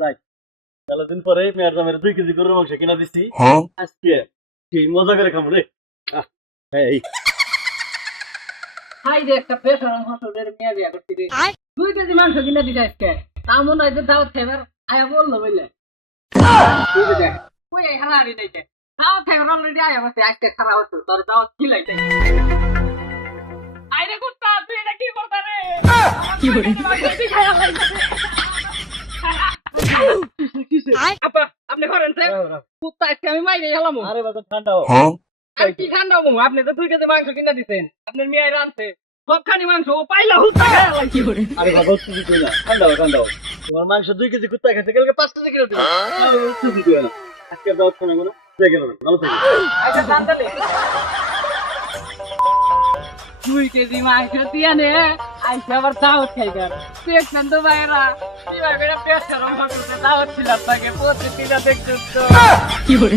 যাই তাহলে দিন পরে মেয়ের দামের 2 কেজি গরুর মাংস কিনা দিচ্ছি আজকে কি মজা করে খাবো রে আহ, এই হাই রে একটা পেশার হসুদের মেয়ে বিয়া করতে রে 2 কেজি মাংস কিনে দিতে আজকে তা মনে হয় যে দাওয়াত খাইবার আয়া বললো বুঝলে তুই যে দেখ কই এই হারারি নাই যে দাওয়াত খাইবার অলরেডি আয়া বসে আজকে খারাপ হতো তোর দাওয়াত খিলাই তাই আইরে কুত্তা তুই এটা কি করতা রে কি করে আপা আপনি করেন স্যার কুত্তা আজকে আমি মাইরে গেলাম আরে বাবা ঠান্ডা হোক আর কি ঠান্ডা হবো আপনি তো 2 কেজি মাংস কিনে দিচ্ছেন আপনার মেয়ে রাঁধছে সবখানি মাংস ও পাইলা হুত্তা খাইলা কি করে আরে বাবা তুই কই না ঠান্ডা হোক তোমার মাংস 2 কেজি কুত্তা খেতে কালকে 5 কেজি কিলো দিও আরে তুই দিও না আজকে দাওয়াত খাবো না দেখে গেল ভালো থাকো আচ্ছা জানতালে 2 কেজি মাংস দিয়া নে আইসা আবার দাওয়াত খাইবার দেখছেন তো ভাইরা কিভাবে পেট সরম করতে দাওয়াত ছিল আপনাকে প্রতিদিন দেখছো তো কি করে